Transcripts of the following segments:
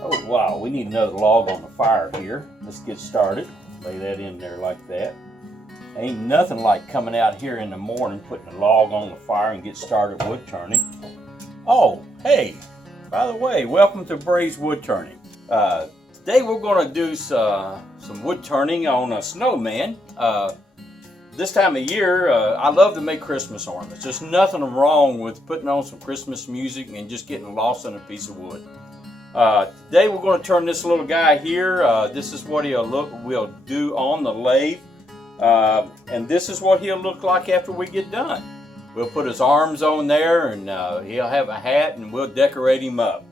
Oh wow, we need another log on the fire here. Let's get started. Lay that in there like that. Ain't nothing like coming out here in the morning, putting a log on the fire and get started wood turning. Oh, hey, by the way, welcome to Bray's Wood Turning. Today we're going to do some wood turning on a snowman. This time of year, I love to make Christmas ornaments. There's nothing wrong with putting on some Christmas music and just getting lost in a piece of wood. Today we're going to turn this little guy here. This is what we'll do on the lathe. And this is what he'll look like after we get done. We'll put his arms on there, and he'll have a hat, and we'll decorate him up.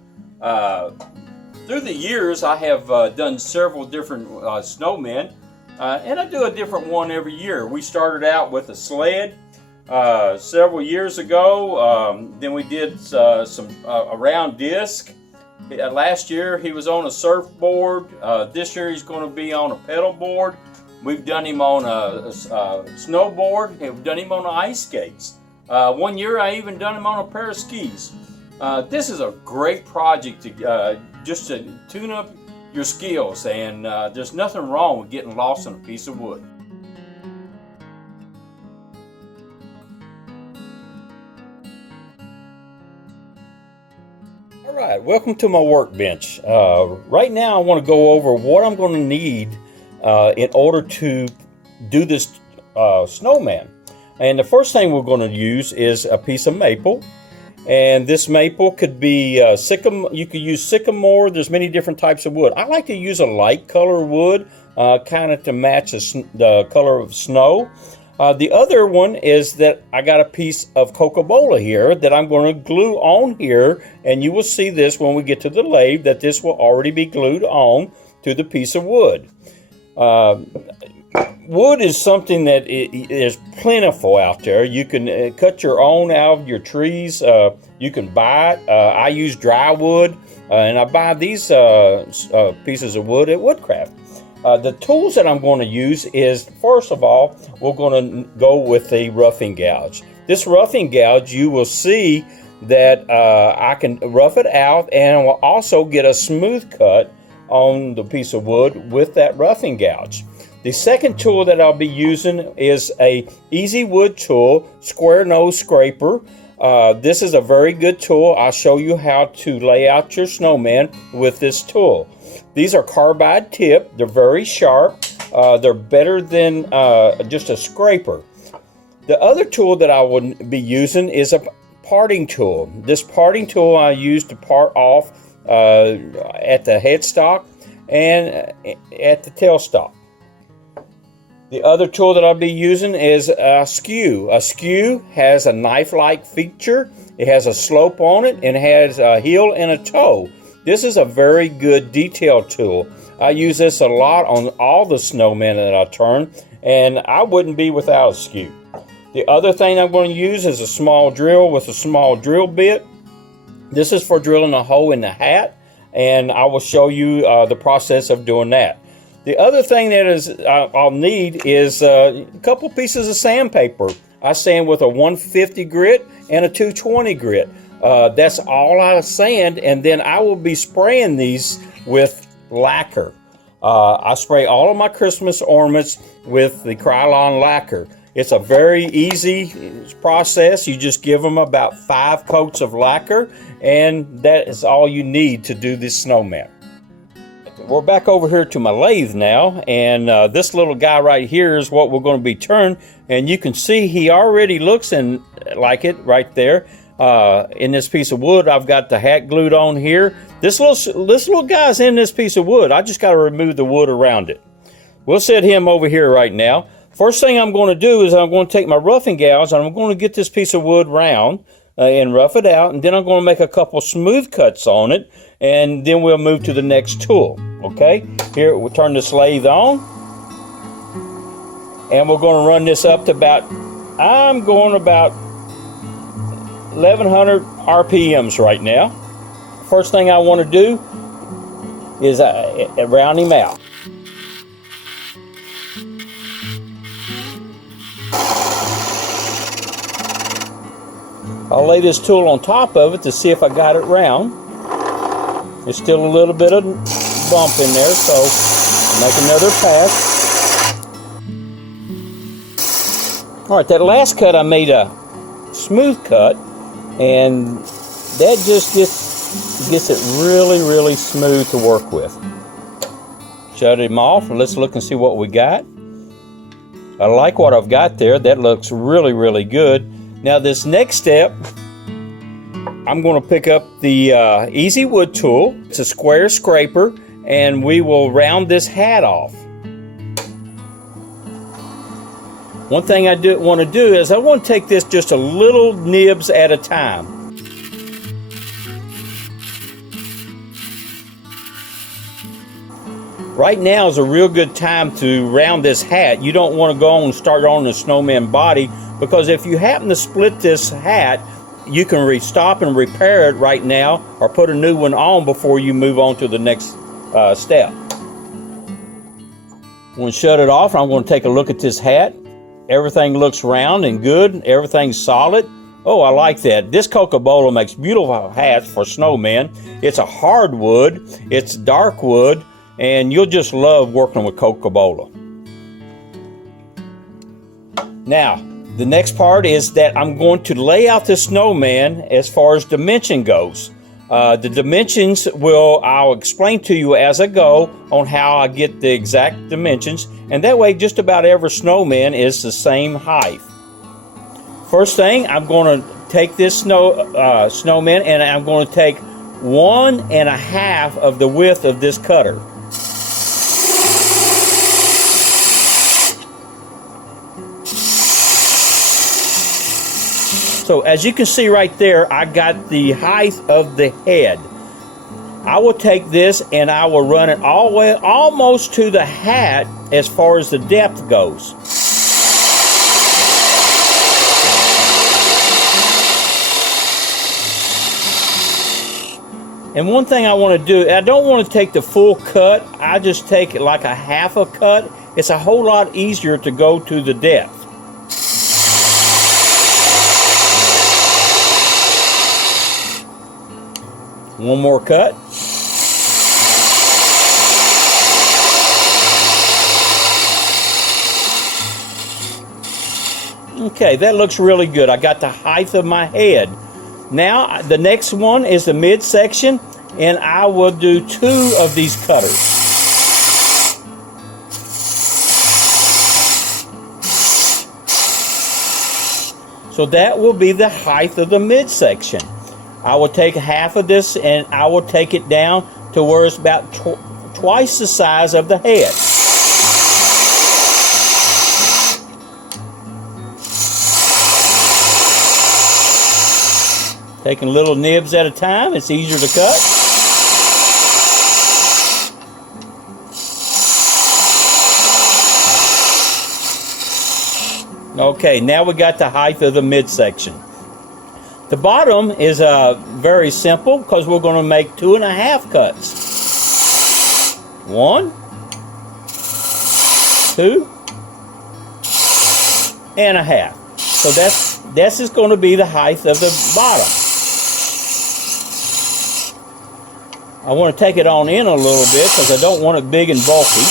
Through the years, I have done several different snowmen, and I do a different one every year. We started out with a sled several years ago. Then we did a round disc. Last year he was on a surfboard. This year he's going to be on a pedal board. We've done him on a snowboard. We've done him on ice skates. One year I even done him on a pair of skis. This is a great project to just to tune up your skills, and there's nothing wrong with getting lost in a piece of wood. All right, welcome to my workbench. Right now I want to go over what I'm going to need in order to do this snowman. And the first thing we're going to use is a piece of maple. And this maple could be sycamore. You could use sycamore. There's many different types of wood. I like to use a light color wood, kind of to match the color of snow. The other one is that I got a piece of Coca-Cola here that I'm going to glue on here, and you will see this when we get to the lathe that this will already be glued on to the piece of wood. Wood is something that is plentiful out there. You can cut your own out of your trees. You can buy it. I use dry wood, and I buy these pieces of wood at Woodcraft. The tools that I'm going to use is, first of all, we're going to go with the roughing gouge. This roughing gouge, you will see that I can rough it out, and I will also get a smooth cut on the piece of wood with that roughing gouge. The second tool that I'll be using is a easy wood tool, square nose scraper. This is a very good tool. I'll show you how to lay out your snowman with this tool. These are carbide tip. They're very sharp. They're better than just a scraper. The other tool that I would be using is a parting tool. This parting tool I use to part off at the headstock and at the tailstock. The other tool that I'll be using is a skew. A skew has a knife-like feature. It has a slope on it and has a heel and a toe. This is a very good detail tool. I use this a lot on all the snowmen that I turn, and I wouldn't be without a skew. The other thing I'm going to use is a small drill with a small drill bit. This is for drilling a hole in the hat, and I will show you the process of doing that. The other thing that I'll need is a couple pieces of sandpaper. I sand with a 150 grit and a 220 grit. That's all I sand, and then I will be spraying these with lacquer. I spray all of my Christmas ornaments with the Krylon lacquer. It's a very easy process. You just give them about 5 coats of lacquer, and that is all you need to do this snowman. We're back over here to my lathe now, and this little guy right here is what we're going to be turning, and you can see he already looks like it right there. In this piece of wood, I've got the hat glued on here. This little guy's in this piece of wood. I just got to remove the wood around it. We'll set him over here right now. First thing I'm going to do is I'm going to take my roughing gouge and I'm going to get this piece of wood round and rough it out, and then I'm going to make a couple smooth cuts on it, and then we'll move to the next tool. Okay, here we'll turn this lathe on, and we're going to run this up to I'm going about 1100 RPMs right now. First thing I want to do is round him out. I'll lay this tool on top of it to see if I got it round. There's still a little bit of bump in there, so make another pass. All right, that last cut I made a smooth cut, and that just gets it really, really smooth to work with. Shut him off, and let's look and see what we got. I like what I've got there. That looks really, really good. Now this next step, I'm going to pick up the Easy Wood tool. It's a square scraper, and we will round this hat off. One thing I want to do is I want to take this just a little nibs at a time. Right now is a real good time to round this hat. You don't want to go on and start on the snowman body, because if you happen to split this hat, you can stop and repair it right now or put a new one on before you move on to the next step. I'm going to shut it off. I'm going to take a look at this hat. Everything looks round and good. Everything's solid. Oh, I like that. This Coca-Cola makes beautiful hats for snowmen. It's a hardwood. It's dark wood. And you'll just love working with Coca-Cola. Now, the next part is that I'm going to lay out the snowman as far as dimension goes. The dimensions I'll explain to you as I go on how I get the exact dimensions, and that way just about every snowman is the same height. First thing, I'm going to take this snowman, and I'm going to take 1.5 of the width of this cutter. So as you can see right there, I got the height of the head. I will take this and I will run it all the way almost to the hat as far as the depth goes. And one thing I want to do, I don't want to take the full cut. I just take it like a half a cut. It's a whole lot easier to go to the depth. One more cut. Okay, that looks really good. I got the height of my head. Now, the next one is the midsection, and I will do 2 of these cutters. So that will be the height of the midsection. I will take half of this and I will take it down to where it's about twice the size of the head. Taking little nibs at a time, it's easier to cut. Okay, now we got the height of the midsection. The bottom is very simple because we're going to make 2.5 cuts. 1, 2.5. So that's just going to be the height of the bottom. I want to take it on in a little bit because I don't want it big and bulky.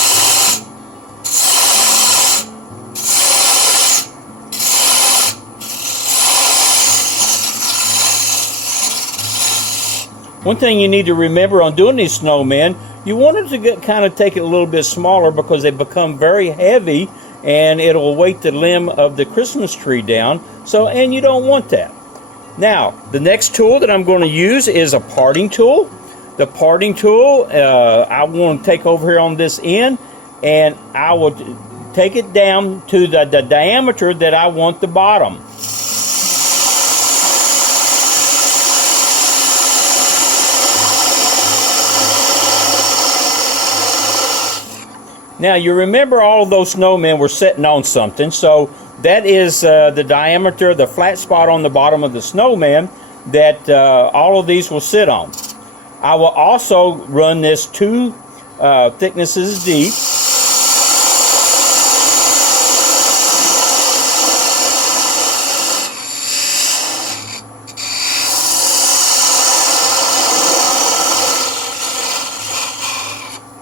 One thing you need to remember on doing these snowmen, you want it to kind of take it a little bit smaller because they become very heavy and it'll weight the limb of the Christmas tree down. And you don't want that. Now, the next tool that I'm going to use is a parting tool. The parting tool, I want to take over here on this end, and I will take it down to the diameter that I want the bottom. Now, you remember all of those snowmen were sitting on something, so that is the diameter, the flat spot on the bottom of the snowman that all of these will sit on. I will also run this 2 thicknesses deep.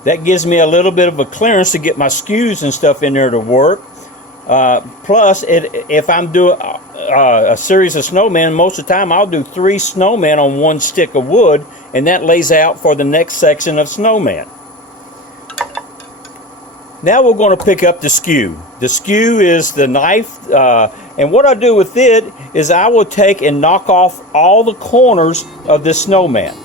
That gives me a little bit of a clearance to get my skews and stuff in there to work. Plus, if I'm doing a series of snowmen, most of the time I'll do 3 snowmen on 1 stick of wood, and that lays out for the next section of snowman. Now we're going to pick up the skew. The skew is the knife, and what I do with it is I will take and knock off all the corners of this snowman.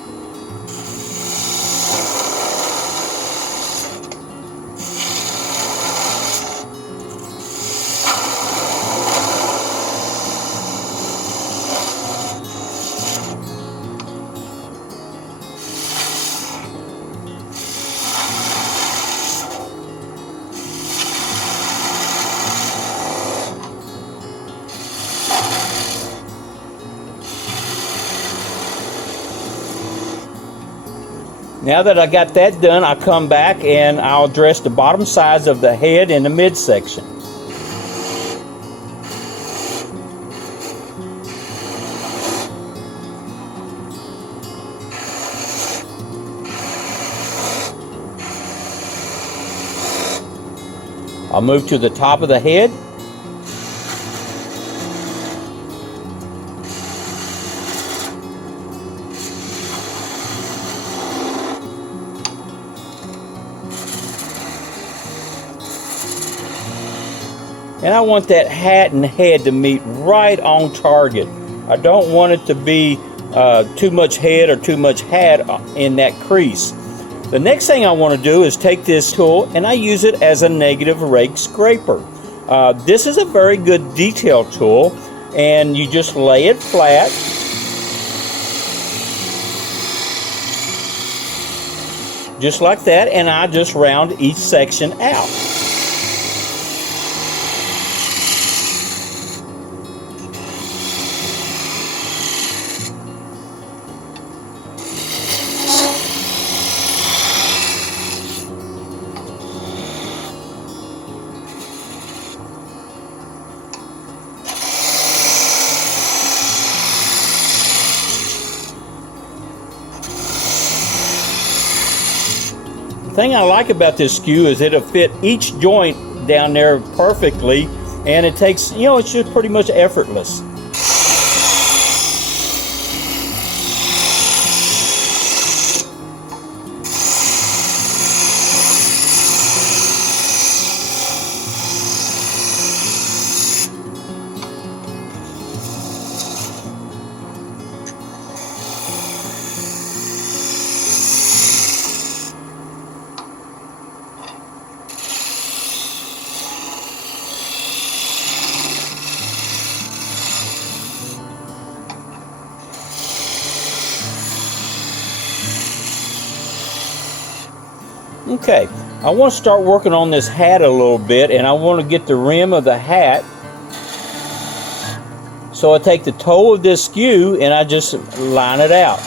Now that I got that done, I come back and I'll dress the bottom sides of the head and the midsection. I'll move to the top of the head. And I want that hat and head to meet right on target. I don't want it to be too much head or too much hat in that crease. The next thing I want to do is take this tool and I use it as a negative rake scraper. This is a very good detail tool, and you just lay it flat. Just like that, and I just round each section out. The thing I like about this skew is it'll fit each joint down there perfectly, and it takes, it's just pretty much effortless. Okay, I want to start working on this hat a little bit, and I want to get the rim of the hat. So I take the toe of this skew and I just line it out.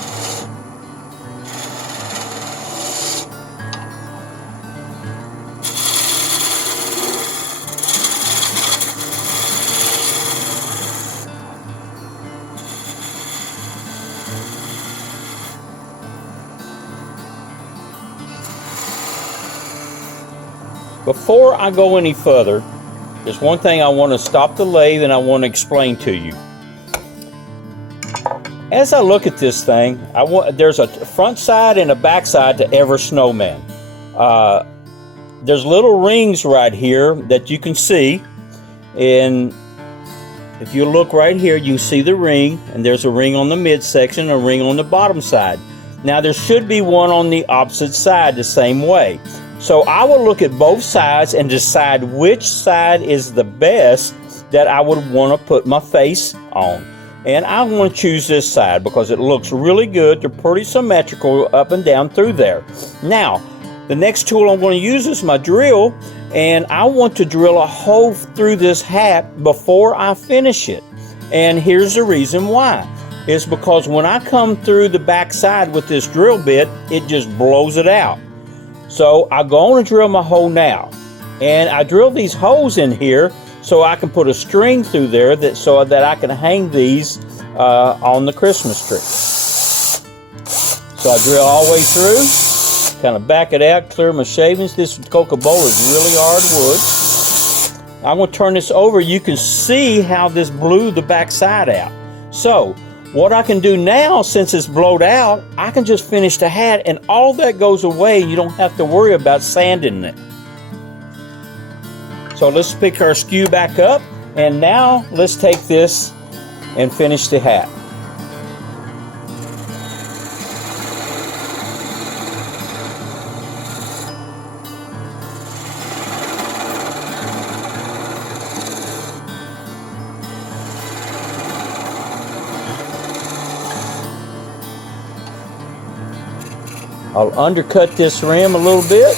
Before I go any further, there's one thing I want to stop the lathe and I want to explain to you. As I look at this thing, there's a front side and a back side to every snowman. There's little rings right here that you can see, and if you look right here, you see the ring, and there's a ring on the midsection, a ring on the bottom side. Now there should be one on the opposite side the same way. So I will look at both sides and decide which side is the best that I would want to put my face on. And I want to choose this side because it looks really good. They're pretty symmetrical up and down through there. Now, the next tool I'm going to use is my drill, and I want to drill a hole through this hat before I finish it. And here's the reason why. It's because when I come through the back side with this drill bit, it just blows it out. So I go on and drill my hole now, and I drill these holes in here so I can put a string through there so that I can hang these on the Christmas tree. So I drill all the way through, Kind of back it out, clear my shavings. This cocoa bowl is really hard wood. I'm going to turn this over. You can see how this blew the back side out. So what I can do now, since it's blowed out, I can just finish the hat and all that goes away. You don't have to worry about sanding it. So let's pick our skew back up, and now let's take this and finish the hat. I'll undercut this rim a little bit.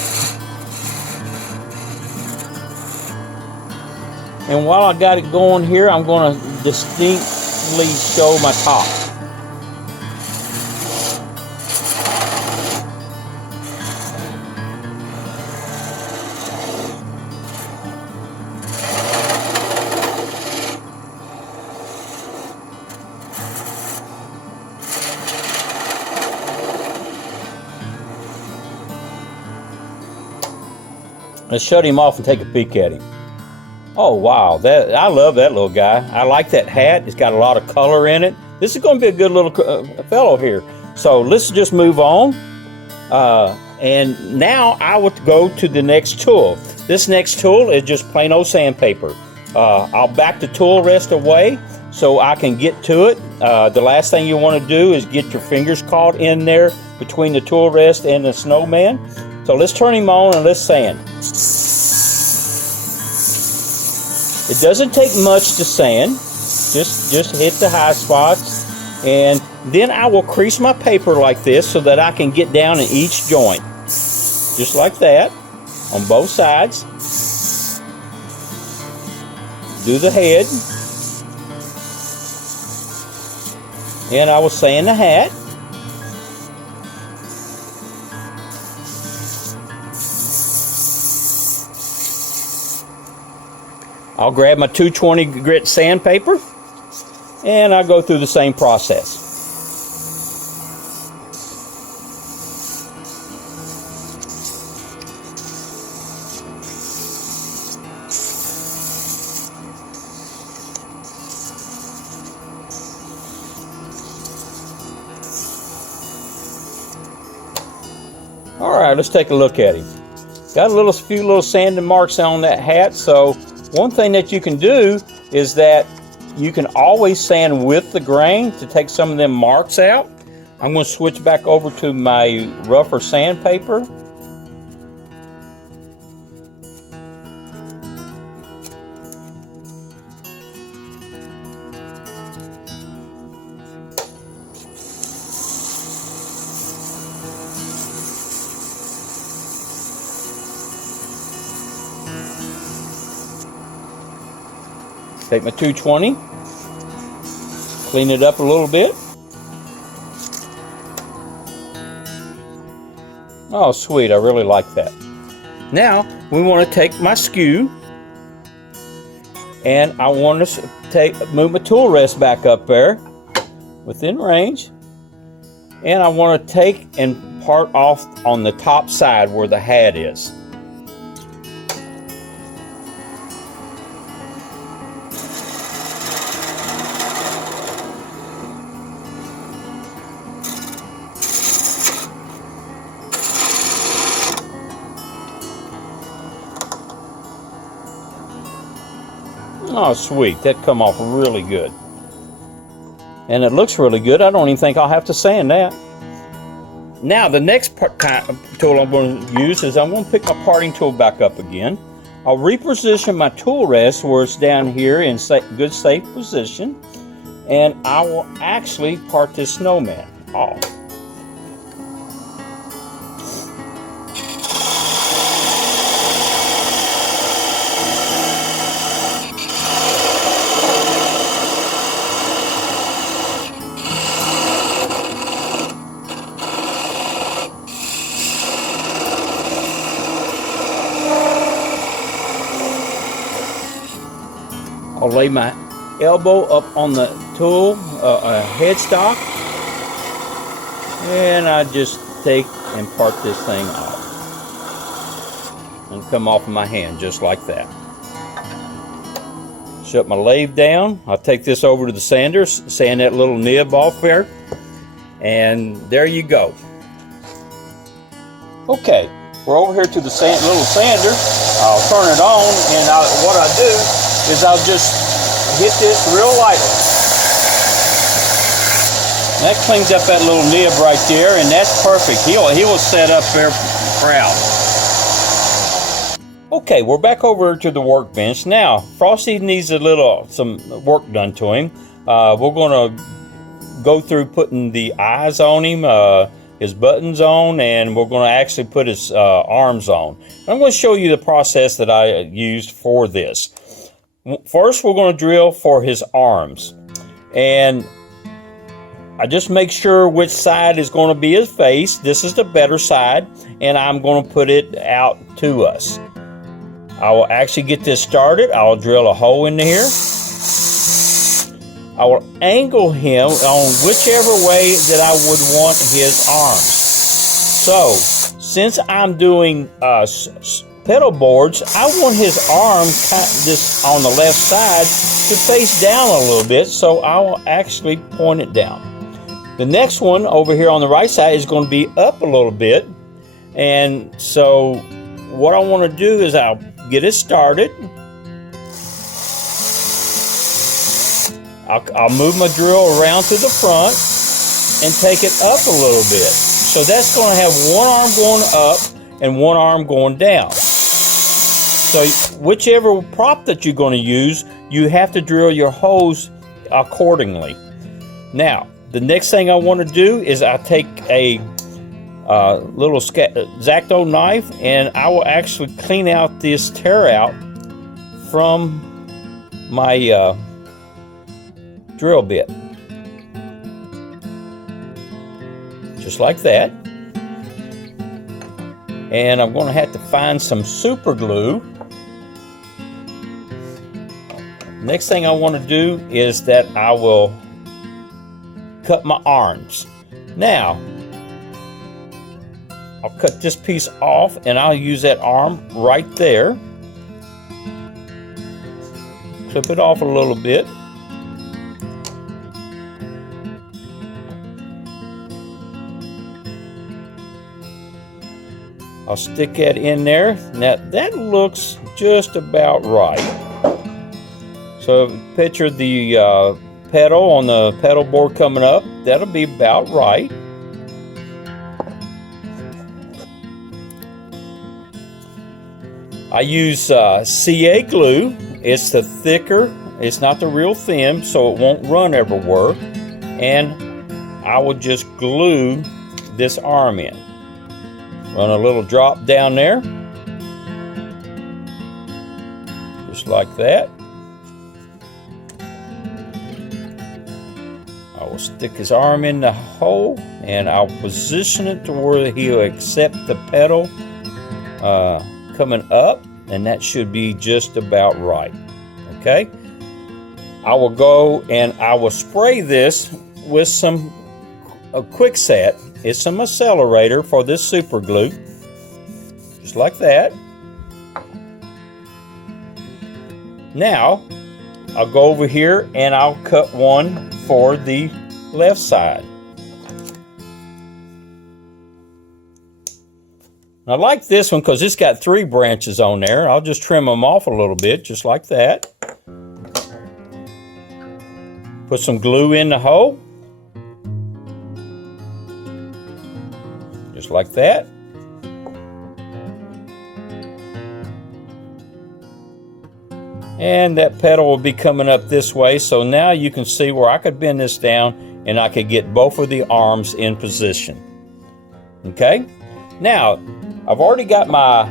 And while I got it going here, I'm going to distinctly show my top. Let's shut him off and take a peek at him. Oh wow, I love that little guy. I like that hat. It's got a lot of color in it. This is going to be a good little fellow here. So let's just move on. And now I would go to the next tool. This next tool is just plain old sandpaper. I'll back the tool rest away so I can get to it. The last thing you want to do is get your fingers caught in there between the tool rest and the Snowman. So let's turn him on and let's sand. It doesn't take much to sand. Just hit the high spots. And then I will crease my paper like this so that I can get down in each joint. Just like that on both sides. Do the head. And I will sand the hat. I'll grab my 220 grit sandpaper and I'll go through the same process. All right, let's take a look at him. Got a few little sanding marks on that hat, so one thing that you can do is that you can always sand with the grain to take some of them marks out. I'm going to switch back over to my rougher sandpaper. Take my 220, clean it up a little bit. Oh, sweet, I really like that. Now, we want to take my skew, and I want to move my tool rest back up there, within range. And I want to take and part off on the top side where the hat is. Oh, sweet. That come off really good. And it looks really good. I don't even think I'll have to sand that. Now, the next tool I'm going to use is I'm going to pick my parting tool back up again. I'll reposition my tool rest where it's down here in good safe position. And I will actually part this Snowman off. I'll lay my elbow up on the tool headstock, and I just take and part this thing off. And come off of my hand just like that. Shut my lathe down. I'll take this over to the sander, sand that little nib off there, and there you go. Okay, we're over here to the little sander. I'll turn it on, and what I do is I'll just hit this real lightly. That cleans up that little nib right there, and that's perfect. He will set up there proud. Okay, we're back over to the workbench. Now, Frosty needs some work done to him. We're going to go through putting the eyes on him, his buttons on, and we're going to actually put his arms on. I'm going to show you the process that I used for this. First, we're going to drill for his arms. And I just make sure which side is going to be his face. This is the better side, and I'm going to put it out to us. I will actually get this started. I will drill a hole in here. I will angle him on whichever way that I would want his arms. So, since I'm doing pedal boards, I want his arm this on the left side to face down a little bit, so I will actually point it down. The next one over here on the right side is going to be up a little bit, and so what I want to do is I'll get it started. I'll move my drill around to the front and take it up a little bit. So that's going to have one arm going up and one arm going down. So whichever prop that you're going to use, you have to drill your holes accordingly. Now, the next thing I want to do is I take a little X-Acto knife, and I will actually clean out this tear out from my drill bit, just like that. And I'm going to have to find some super glue. Next thing I want to do is that I will cut my arms. Now, I'll cut this piece off, and I'll use that arm right there. Clip it off a little bit. I'll stick that in there. Now that looks just about right. So picture the pedal on the pedal board coming up. That'll be about right. I use CA glue. It's the thicker, it's not the real thin, so it won't run everywhere. And I will just glue this arm in. Run a little drop down there, just like that. I will stick his arm in the hole, and I'll position it to where he'll accept the pedal coming up, and that should be just about right. Okay, I will go and I will spray this with some quickset. It's some accelerator for this super glue, just like that. Now I'll go over here and I'll cut one for the left side. I like this one because it's got 3 branches on there. I'll just trim them off a little bit, just like that. Put some glue in the hole, just like that. And that pedal will be coming up this way, so now you can see where I could bend this down and I could get both of the arms in position. Okay, now I've already got my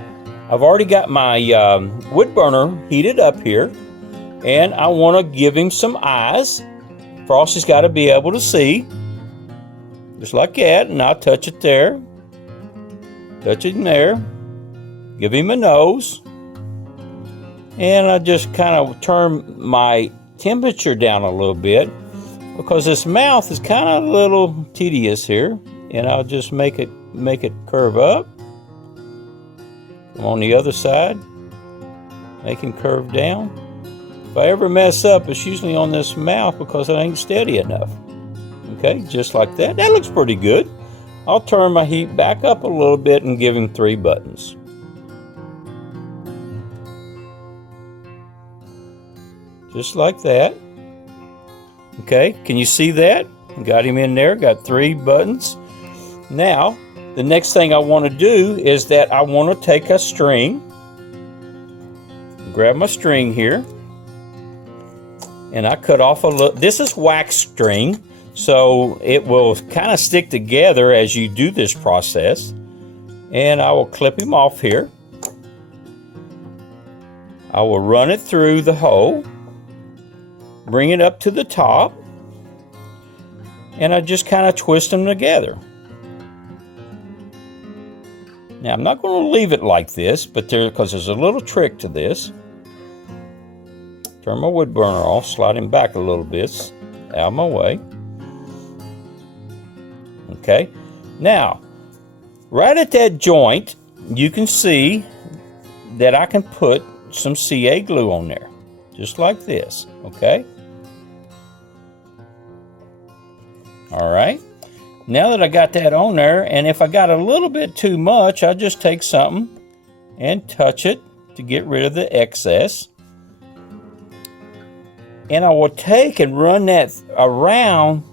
wood burner heated up here, and I want to give him some eyes. Frosty's got to be able to see, just like that. And I'll touch it there, touch it in there, give him a nose, and I just kind of turn my temperature down a little bit because this mouth is kind of a little tedious here, and I'll just make it make it curve up. Come on the other side, make him curve down. If I ever mess up, it's usually on this mouth because it ain't steady enough. Okay, just like that. That looks pretty good. I'll turn my heat back up a little bit and give him 3 buttons. Just like that. Okay, can you see that? Got him in there, got 3 buttons. Now, the next thing I want to do is that I want to take a string, grab my string here, and I cut off a little. This is wax string, so it will kind of stick together as you do this process. And I will clip him off here. I will run it through the hole, bring it up to the top, and I just kind of twist them together. Now I'm not going to leave it like this, but because there's a little trick to this. Turn my wood burner off, slide him back a little bit, out of my way. Okay, now right at that joint, you can see that I can put some CA glue on there, just like this. Okay. All right. Now that I got that on there, and if I got a little bit too much, I just take something and touch it to get rid of the excess. And I will take and run that around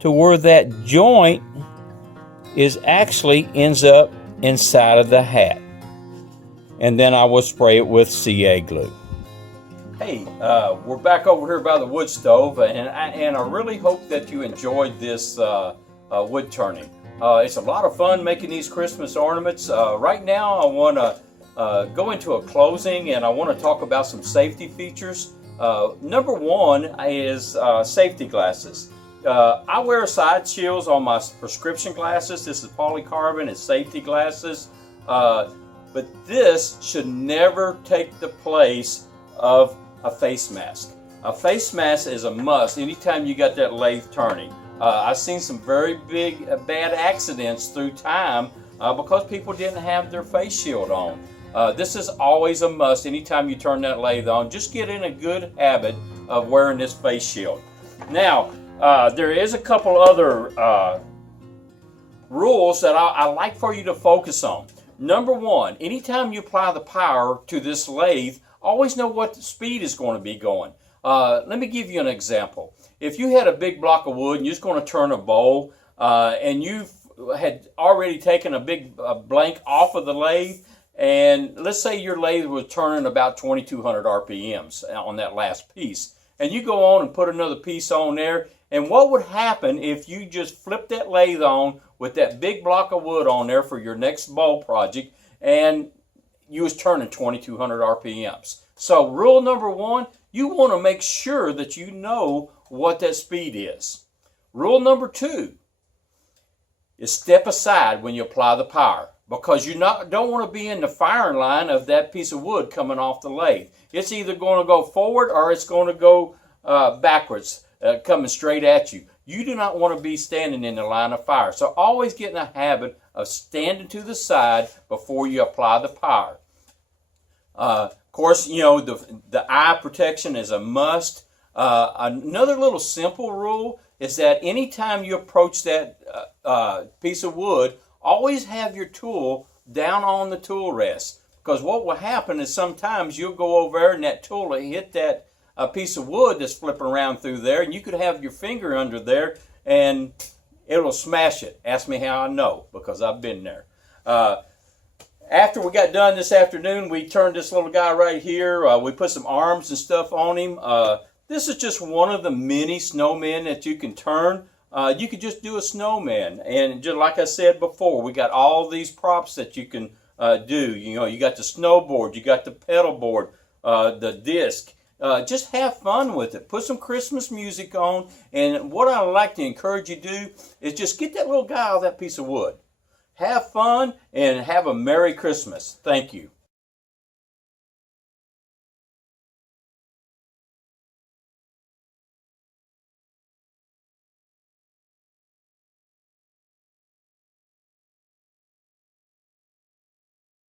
to where that joint is actually ends up inside of the hat. And then I will spray it with CA glue. Hey, we're back over here by the wood stove, and I really hope that you enjoyed this wood turning. It's a lot of fun making these Christmas ornaments. Right now I want to go into a closing, and I want to talk about some safety features. Number one is safety glasses. I wear side shields on my prescription glasses. This is polycarbon, it's safety glasses. But this should never take the place of a face mask. A face mask is a must anytime you got that lathe turning. I've seen some very big bad accidents through time because people didn't have their face shield on. This is always a must anytime you turn that lathe on. Just get in a good habit of wearing this face shield. Now, there is a couple other rules that I like for you to focus on. Number one, anytime you apply the power to this lathe, always know what the speed is going to be going. Let me give you an example. If you had a big block of wood and you're just going to turn a bowl and you had already taken a big blank off of the lathe, and let's say your lathe was turning about 2200 RPMs on that last piece, and you go on and put another piece on there, and what would happen if you just flip that lathe on with that big block of wood on there for your next bowl project, and you was turning 2200 RPMs. So rule number one, you want to make sure that you know what that speed is. Rule number two is step aside when you apply the power, because you don't want to be in the firing line of that piece of wood coming off the lathe. It's either going to go forward or it's going to go backwards, coming straight at you. You do not want to be standing in the line of fire. So always get in a habit of standing to the side before you apply the power. Of course, you know, the eye protection is a must. Another little simple rule is that anytime you approach that piece of wood, always have your tool down on the tool rest. Because what will happen is sometimes you'll go over there and that tool will hit that piece of wood that's flipping around through there, and you could have your finger under there and it'll smash it. Ask me how I know, because I've been there. After we got done this afternoon, we turned this little guy right here. We put some arms and stuff on him. This is just one of the many snowmen that you can turn. You could just do a snowman. And just like I said before, we got all these props that you can do. You know, you got the snowboard, you got the pedal board, the disc. Just have fun with it. Put some Christmas music on. And what I like to encourage you to do is just get that little guy off that piece of wood. Have fun and have a Merry Christmas. Thank you.